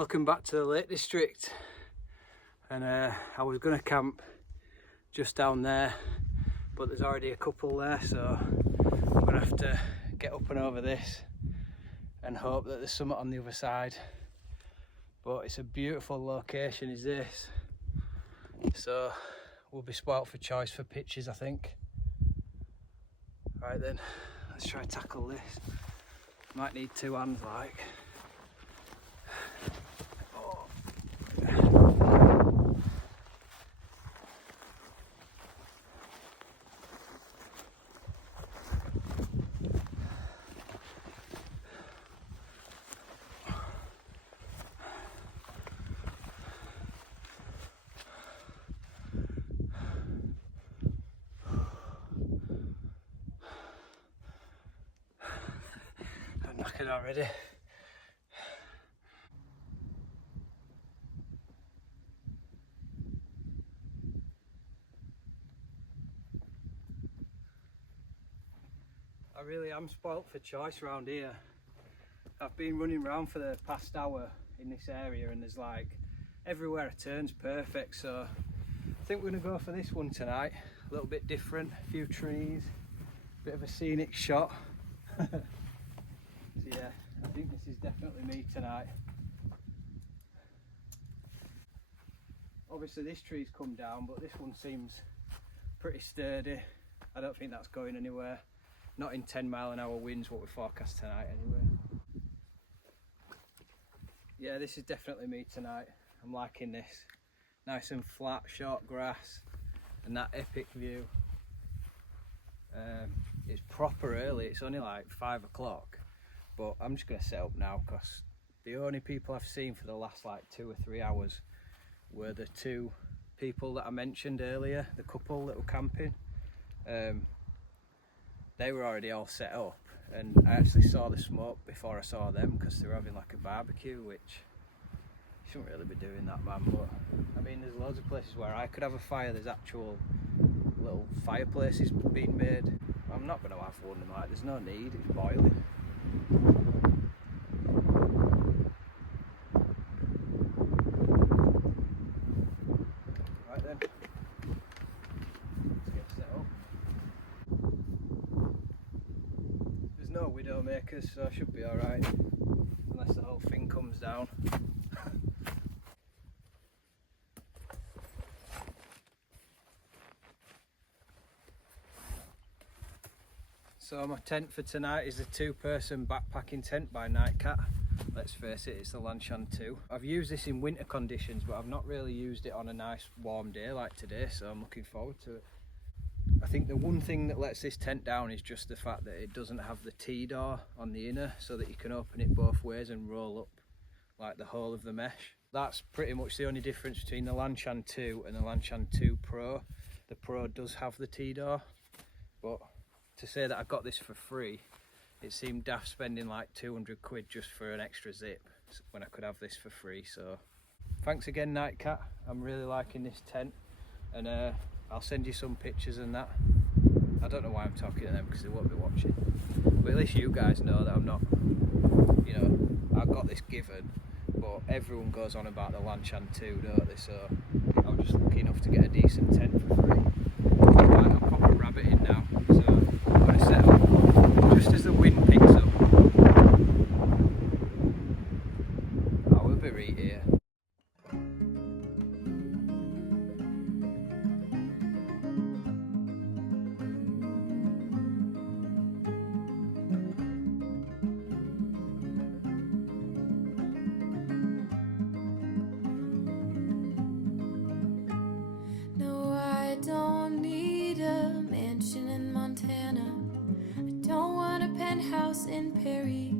Welcome back to the Lake District, and I was going to camp just down there, but there's already a couple there, so I'm going to have to get up and over this and hope that there's something on the other side. But it's a beautiful location is this, so we'll be spoilt for choice for pictures, I think. Right then, let's try to tackle this. Might need two hands like. I'm knackered already. I really am spoilt for choice around here. I've been running around for the past hour in this area and there's like everywhere I turn's perfect, so I think we're going to go for this one tonight. A little bit different, a few trees, bit of a scenic shot. So yeah, I think this is definitely me tonight. Obviously this tree's come down, but this one seems pretty sturdy. I don't think that's going anywhere. Not in 10-mile-an-hour winds, what we forecast tonight anyway. Yeah, this is definitely me tonight. I'm liking this. Nice and flat, short grass, and that epic view. It's proper early, it's only like 5 o'clock, but I'm just going to set up now because the only people I've seen for the last like 2 or 3 hours were the two people that I mentioned earlier, the couple that were camping. They were already all set up, and I actually saw the smoke before I saw them because they were having like a barbecue, which you shouldn't really be doing that, man. But I mean, there's loads of places where I could have a fire. There's actual little fireplaces being made. I'm not going to have one, like there's no need, it's boiling. Right then, let's get set up. There's no widow makers, so I should be alright, unless the whole thing comes down. So my tent for tonight is a 2-person backpacking tent by Nightcat. Let's face it, it's the Lanshan 2. I've used this in winter conditions, but I've not really used it on a nice warm day like today, so I'm looking forward to it. I think the one thing that lets this tent down is just the fact that it doesn't have the T-door on the inner, so that you can open it both ways and roll up like the whole of the mesh. That's pretty much the only difference between the Lanshan 2 and the Lanshan 2 Pro. The Pro does have the T-door, but to say that I got this for free, it seemed daft spending like 200 quid just for an extra zip when I could have this for free. So thanks again, Nightcat. I'm really liking this tent, and I'll send you some pictures and that. I don't know why I'm talking to them because they won't be watching, but at least you guys know that I'm not, you know, I've got this given, but everyone goes on about the Lanshan 2, don't they? So I'm just lucky enough to get a decent tent for free. Right, I'll pop a rabbit in now, so I'm going to set up just as the wind picks up. I will be right here. No, I don't need a mansion in Montana. I don't want a penthouse in Perry.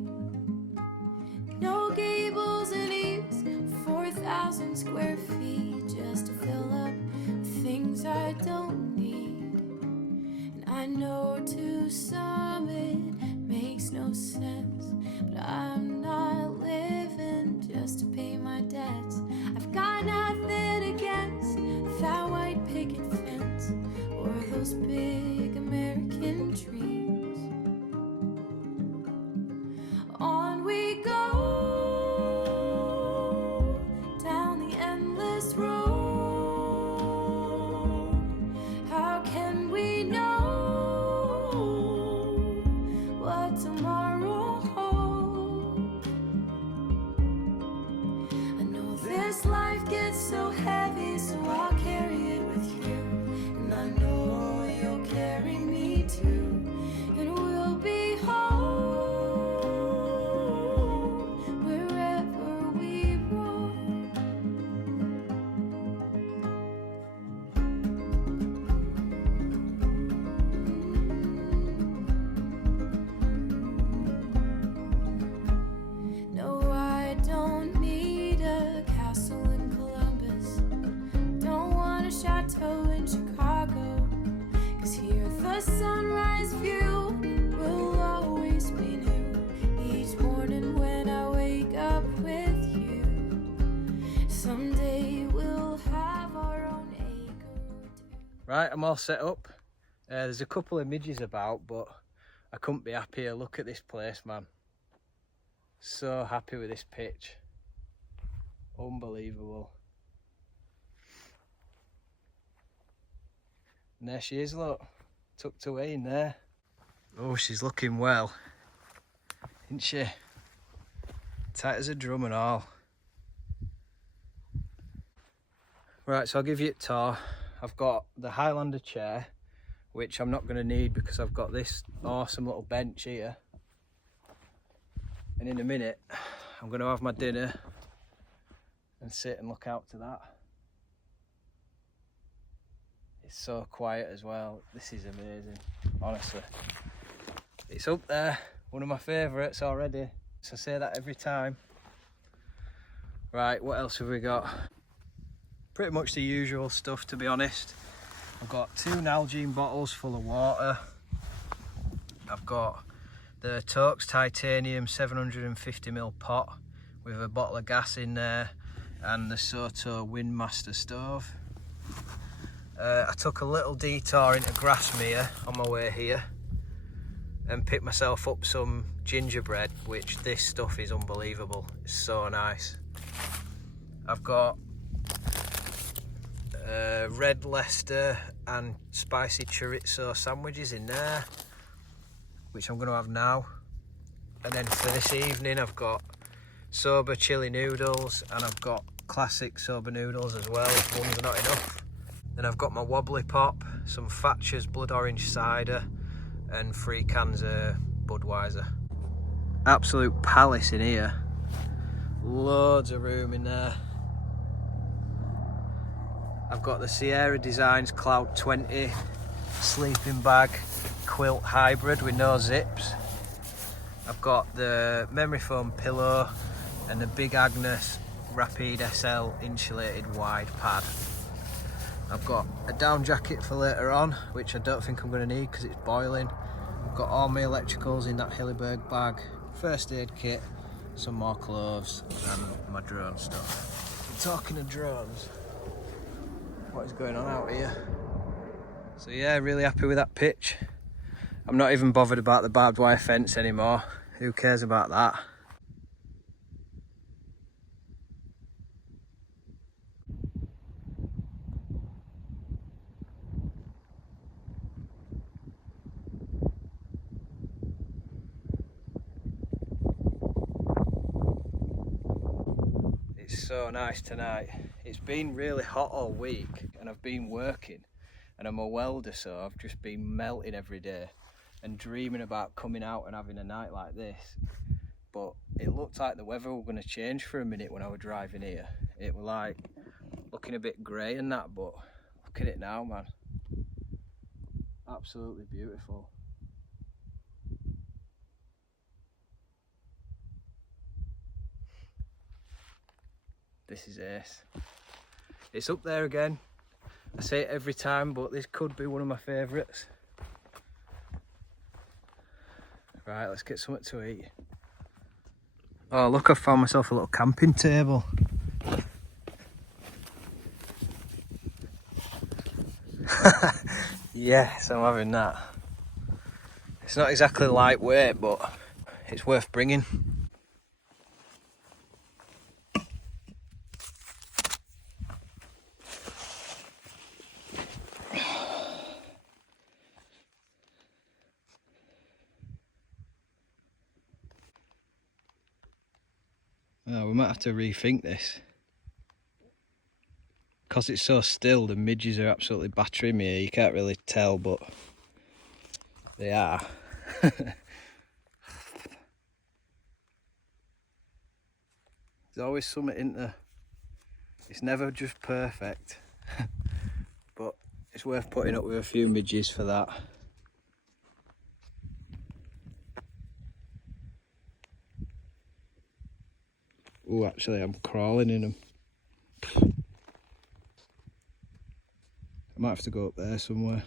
No gables and eaves, 4,000 square feet just to fill up with things I don't need. And I know to some it makes no sense, but I'm not living just to pay my debts. I've got nothing against that white picket fence or those big American trees. On we go. the sunrise view will always be new. Each morning when I wake up with you, someday we'll have our own acre. Right, I'm all set up. There's a couple of midges about, but I couldn't be happier. Look at this place, man. So happy with this pitch. Unbelievable. And there she is, look. Tucked away in there. Oh, she's looking well, isn't she? Tight as a drum and all. Right, so I'll give you a tour. I've got the Highlander chair, which I'm not going to need because I've got this awesome little bench here. And in a minute, I'm going to have my dinner and sit and look out to that. It's so quiet as well. This is amazing, honestly. It's up there, one of my favourites already. So I say that every time. Right, what else have we got? Pretty much the usual stuff, to be honest. I've got 2 Nalgene bottles full of water. I've got the Torx Titanium 750ml pot with a bottle of gas in there and the Soto Windmaster stove. I took a little detour into Grasmere on my way here and picked myself up some gingerbread, which this stuff is unbelievable. It's so nice. I've got red Leicester and spicy chorizo sandwiches in there, which I'm going to have now. And then for this evening I've got soba chili noodles, and I've got classic soba noodles as well if one's not enough. Then I've got my wobbly pop, some Thatcher's blood orange cider, and 3 cans of Budweiser. Absolute palace in here. Loads of room in there. I've got the Sierra Designs Cloud 20 sleeping bag quilt hybrid with no zips. I've got the memory foam pillow and the Big Agnes Rapide SL insulated wide pad. I've got a down jacket for later on, which I don't think I'm going to need because it's boiling. I've got all my electricals in that Hilleberg bag, first aid kit, some more clothes and my drone stuff. Talking of drones, what is going on out here? So yeah, really happy with that pitch. I'm not even bothered about the barbed wire fence anymore. Who cares about that? It's so nice tonight. It's been really hot all week and I've been working, and I'm a welder, so I've just been melting every day and dreaming about coming out and having a night like this. But it looked like the weather were going to change for a minute when I was driving here. It was like looking a bit grey and that, but look at it now, man. Absolutely beautiful. This is ace. It's up there again. I say it every time, but this could be one of my favourites. Right, let's get something to eat. Oh look, I found myself a little camping table. Yes, I'm having that. It's not exactly lightweight, but it's worth bringing. Oh, we might have to rethink this. Because it's so still, the midges are absolutely battering me here. You can't really tell, but they are. There's always something in there. It's never just perfect. But it's worth putting up with a few midges for that. Oh, actually, I'm crawling in them. I might have to go up there somewhere.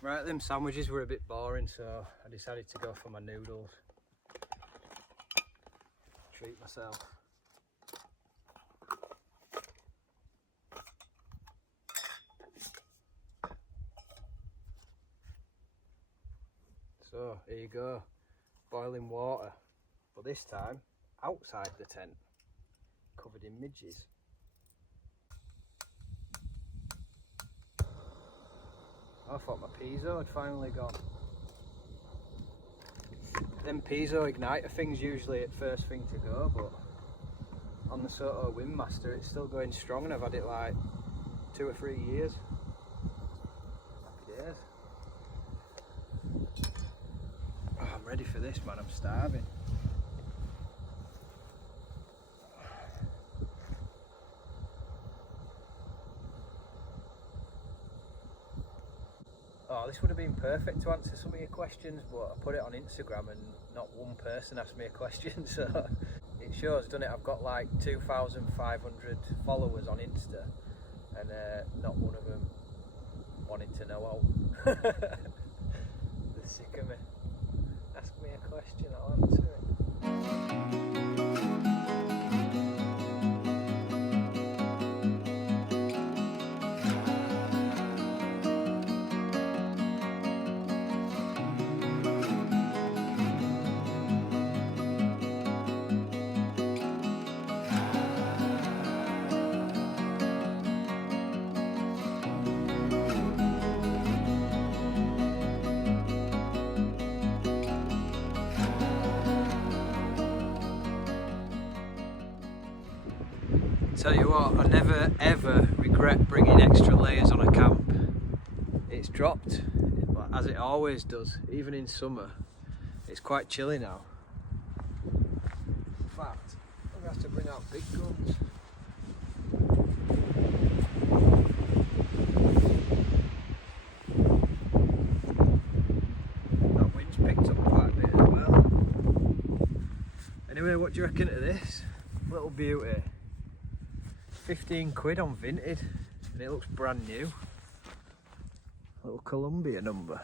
Right, them sandwiches were a bit boring, so I decided to go for my noodles. Treat myself. So here you go, boiling water, but this time outside the tent, covered in midges. I thought my piezo had finally gone. Them piezo igniter things usually at first thing to go, but on the Soto Windmaster it's still going strong, and I've had it like 2 or 3 years. Happy days. Oh, I'm ready for this, man, I'm starving. Oh, this would have been perfect to answer some of your questions, but I put it on Instagram and not one person asked me a question, so it shows, doesn't it? I've got like 2,500 followers on Insta, and not one of them wanted to know how. They're sick of me. Ask me a question, I'll answer it. Tell you what, I never ever regret bringing extra layers on a camp. It's dropped, as it always does, even in summer. It's quite chilly now. In fact, I'm going to have to bring out big guns. That wind's picked up quite a bit as well. Anyway, what do you reckon of this little beauty? 15 quid on Vinted, and it looks brand new. Little Columbia number.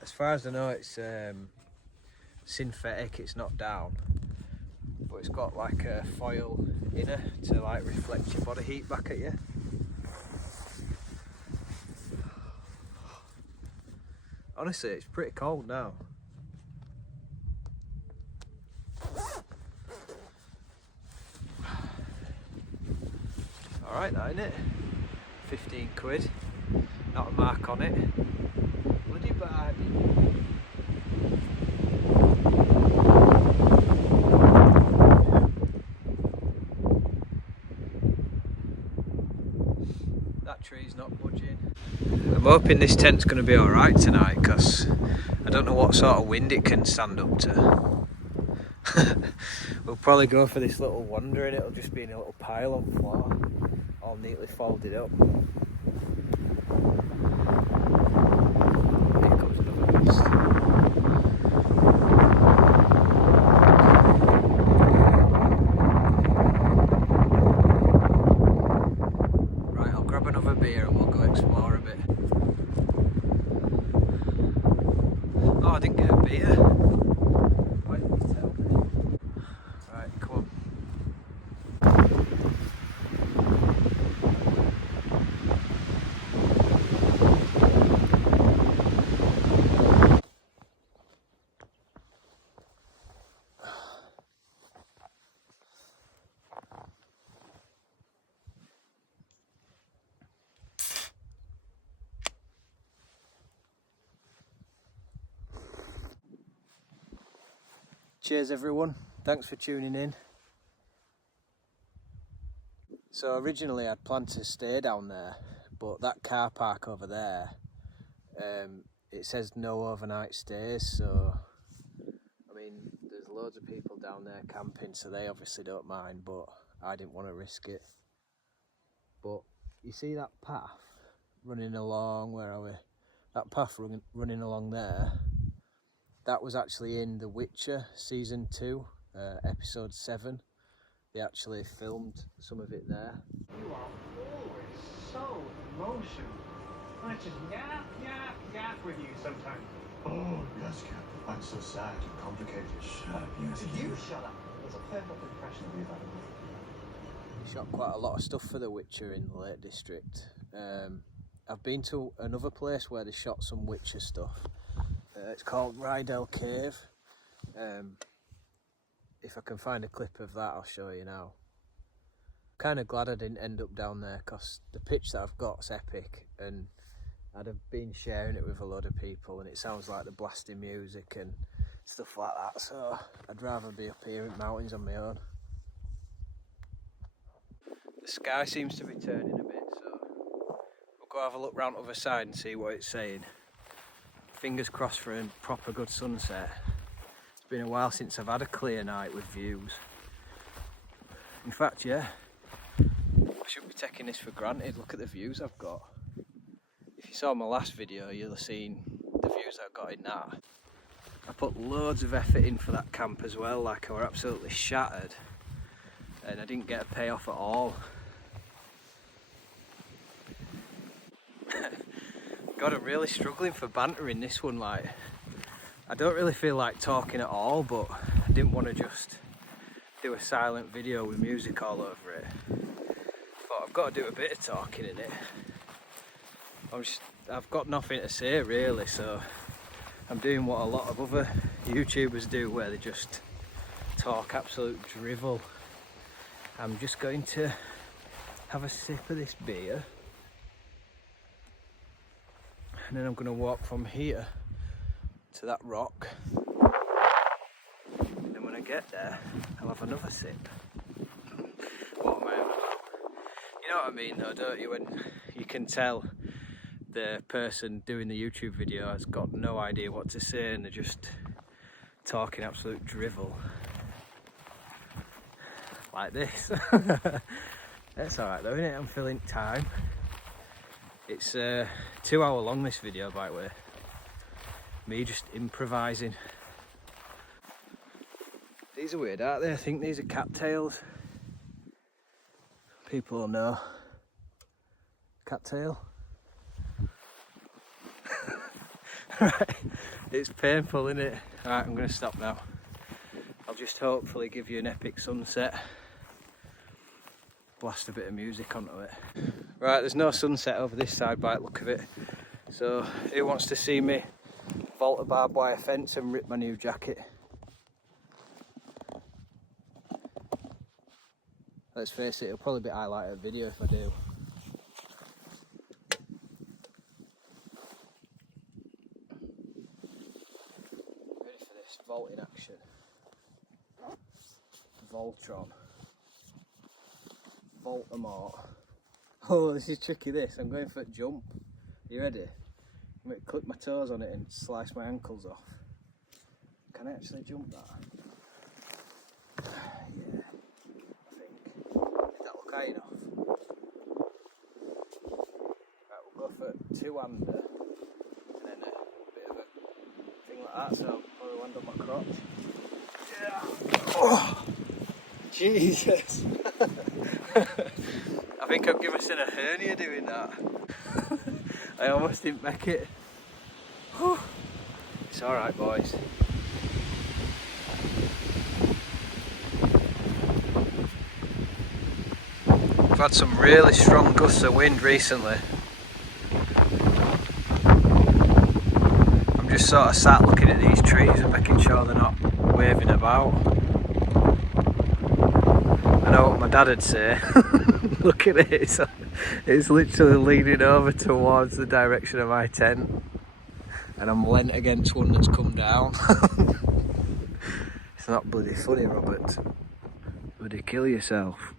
As far as I know, it's synthetic, it's not down, but it's got like a foil inner to like reflect your body heat back at you. Honestly, it's pretty cold now. Alright, that innit? 15 quid. Not a mark on it. Bloody bad. That tree's not budging. I'm hoping this tent's going to be alright tonight, because I don't know what sort of wind it can stand up to. We'll probably go for this little wander, and it'll just be in a little pile on the floor, all neatly folded up. Here comes another beast. Right, I'll grab another beer and we'll go explore a bit. Oh, I didn't get a beer. Why didn't you tell me? Right, come on. Cheers everyone, thanks for tuning in. So originally I'd planned to stay down there, but that car park over there, it says no overnight stays, so I mean there's loads of people down there camping, so they obviously don't mind, but I didn't want to risk it. But you see that path running along, where are we? That path running along there, that was actually in The Witcher season 2, episode 7. They actually filmed some of it there. You are always so emotion. Let's just yap with you sometimes. Oh, yes, Captain. I'm so sad and complicated. Shut up, yes. You shut up. There's a perfect impression of you that Shot quite a lot of stuff for The Witcher in the Lake District. I've been to another place where they shot some Witcher stuff. It's called Rydell Cave. If I can find a clip of that, I'll show you now. Kind of glad I didn't end up down there because the pitch that I've got's epic, and I'd have been sharing it with a lot of people, and it sounds like the blasting music and stuff like that, so I'd rather be up here in mountains on my own. The sky seems to be turning a bit, so we'll go have a look round the other side and see what it's saying. Fingers crossed for a proper good sunset. It's been a while since I've had a clear night with views. In fact, yeah, I shouldn't be taking this for granted. Look at the views I've got. If you saw my last video, you'll have seen the views I've got in that. I put loads of effort in for that camp as well, like I were absolutely shattered, and I didn't get a payoff at all. God, I'm really struggling for banter in this one. Like, I don't really feel like talking at all, but I didn't want to just do a silent video with music all over it. But I've got to do a bit of talking in it. I've got nothing to say really, so I'm doing what a lot of other YouTubers do, where they just talk absolute drivel. I'm just going to have a sip of this beer, and then I'm going to walk from here to that rock, and then when I get there I'll have another sip. What am I on about? You know what I mean though, don't you, when you can tell the person doing the YouTube video has got no idea what to say and they're just talking absolute drivel like this. That's alright though, isn't it? I'm filling time. It's 2 hour long, this video, by the way. Me just improvising. These are weird, aren't they? I think these are cattails. People will know. Cattail. Right, it's painful, isn't it? Right, I'm going to stop now. I'll just hopefully give you an epic sunset. Blast a bit of music onto it. Right, there's no sunset over this side by the look of it. So, who wants to see me vault a barbed wire fence and rip my new jacket? Let's face it, it'll probably be a highlight of the video if I do. Vaulting action. Voltron. Voldemort. Oh, this is tricky this. I'm going for a jump. You ready? I'm going to clip my toes on it and slice my ankles off. Can I actually jump that? Yeah, I think. Did that look high enough? Right, we'll go for two-hander. And then a bit of a thing like that, so I'll probably land on my crotch. Yeah. Oh, Jesus. I think I'm giving myself a hernia doing that. I almost didn't make it. It's alright, boys. We've had some really strong gusts of wind recently. I'm just sort of sat looking at these trees and making sure they're not waving about. I know what my dad would say. Look at it, it's literally leaning over towards the direction of my tent, and I'm leant against one that's come down. It's not bloody funny, Robert. Bloody kill yourself.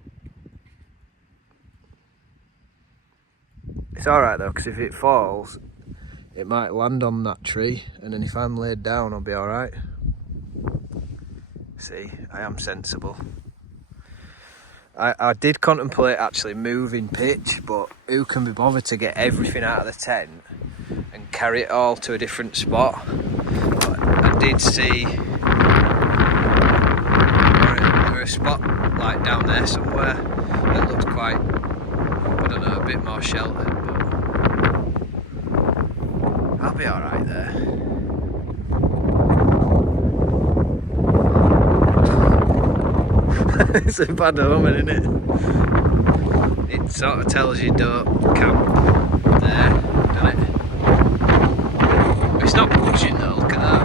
It's alright though, because if it falls, it might land on that tree, and then if I'm laid down, I'll be alright. See, I am sensible. I did contemplate actually moving pitch, but who can be bothered to get everything out of the tent and carry it all to a different spot? But I did see there was a spot like down there somewhere that looked quite, I don't know, a bit more sheltered, but I'll be alright there. It's a bad omen, isn't it? It sort of tells you don't camp there, doesn't it? It's not pushing though, look at that.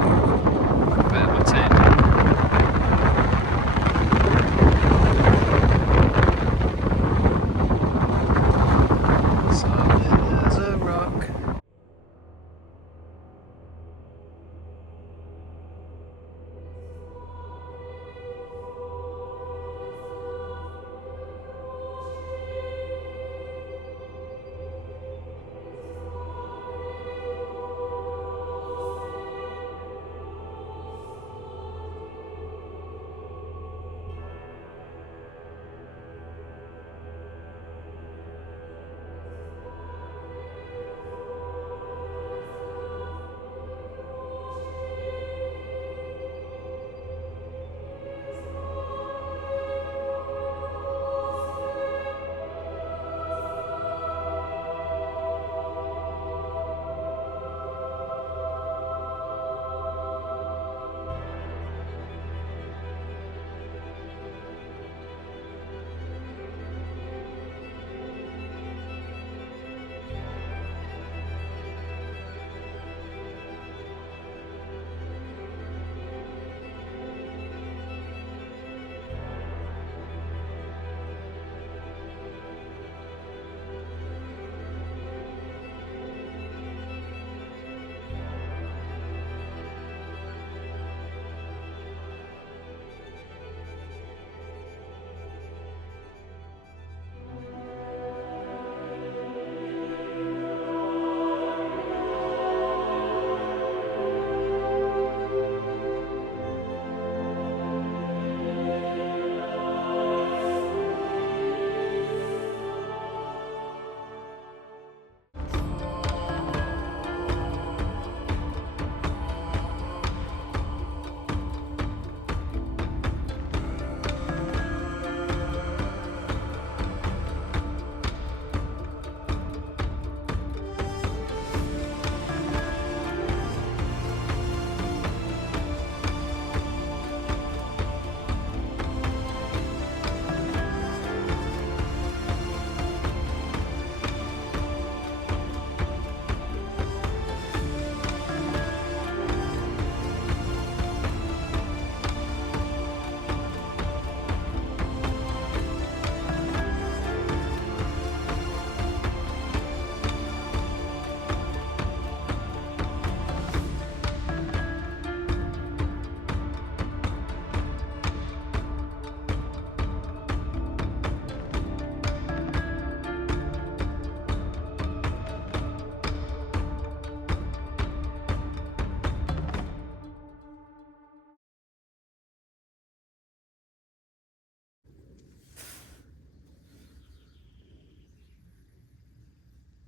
Bit of my tent. So there's a rock.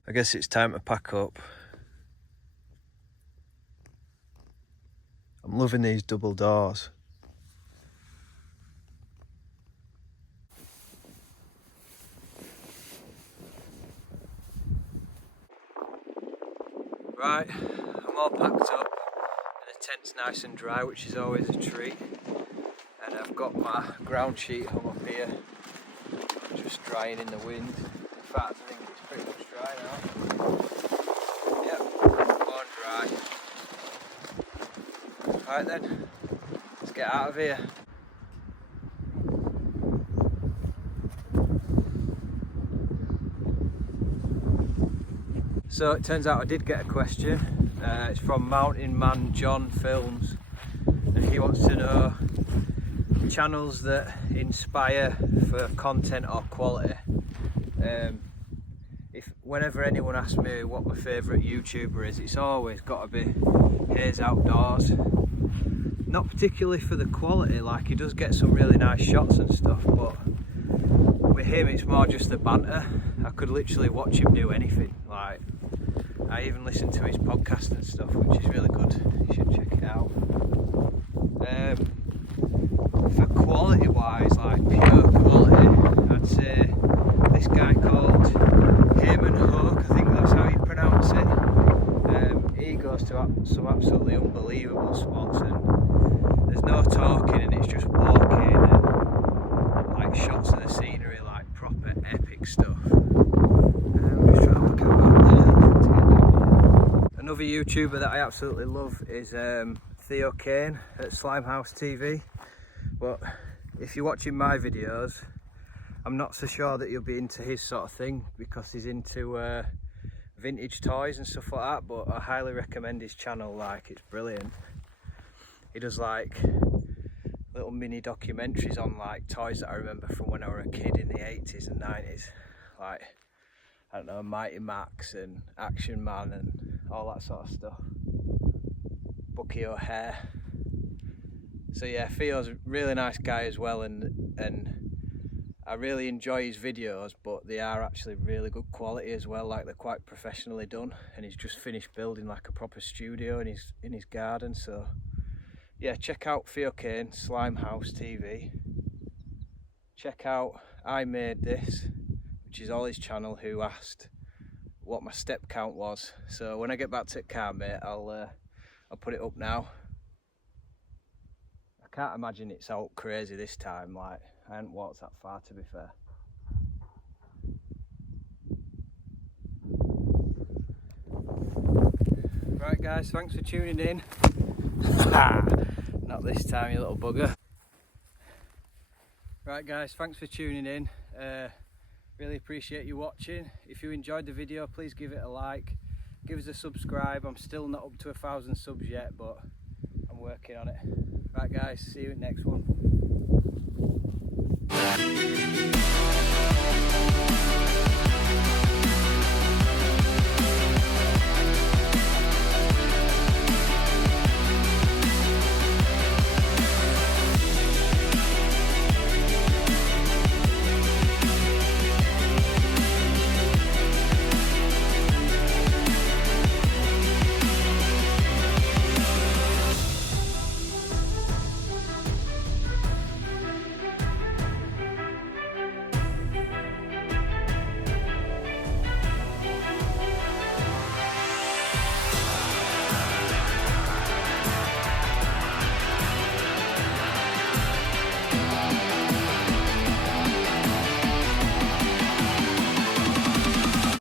I guess it's time to pack up. I'm loving these double doors. Right, I'm all packed up and the tent's nice and dry, which is always a treat. And I've got my ground sheet hung up here, just drying in the wind. In fact, I think it's pretty much dry now. Yep, all dry. Right then, let's get out of here. So it turns out I did get a question. It's from Mountain Man John Films, and he wants to know channels that inspire for content or quality. Whenever anyone asks me what my favourite YouTuber is, it's always got to be Hayes Outdoors. Not particularly for the quality, like he does get some really nice shots and stuff, but with him it's more just the banter. I could literally watch him do anything. Like, I even listen to his podcast and stuff, which is really good. You should check it out. For quality wise, like pure quality, I'd say this guy called Heyman Hoke, I think that's how you pronounce it. He goes goes to some absolutely unbelievable spots, and there's no talking and it's just walking and like shots of the scenery, like proper epic stuff. I'm just trying to look out what the hell to get down here. Another YouTuber that I absolutely love is Theo Kane at Slimehouse TV, but if you're watching my videos, I'm not so sure that you'll be into his sort of thing because he's into vintage toys and stuff like that, but I highly recommend his channel. Like, it's brilliant. He does like little mini documentaries on like toys that I remember from when I was a kid in the 80s and 90s, like, I don't know, Mighty Max and Action Man and all that sort of stuff. Bucky O'Hare. So yeah, Theo's a really nice guy as well, and I really enjoy his videos, but they are actually really good quality as well. Like, they're quite professionally done, and he's just finished building like a proper studio in his garden. So yeah, check out Theo Kane, Slimehouse TV. Check out I Made This, which is Ollie's channel, who asked what my step count was. So when I get back to the car, mate, I'll put it up now. I can't imagine it's out crazy this time. Like, I hadn't walked that far, to be fair. Right guys, thanks for tuning in. Not this time, you little bugger. Right guys, thanks for tuning in. Really appreciate you watching. If you enjoyed the video, please give it a like, give us a subscribe. I'm still not up to 1,000 subs yet, but I'm working on it. Right guys, see you in the next one.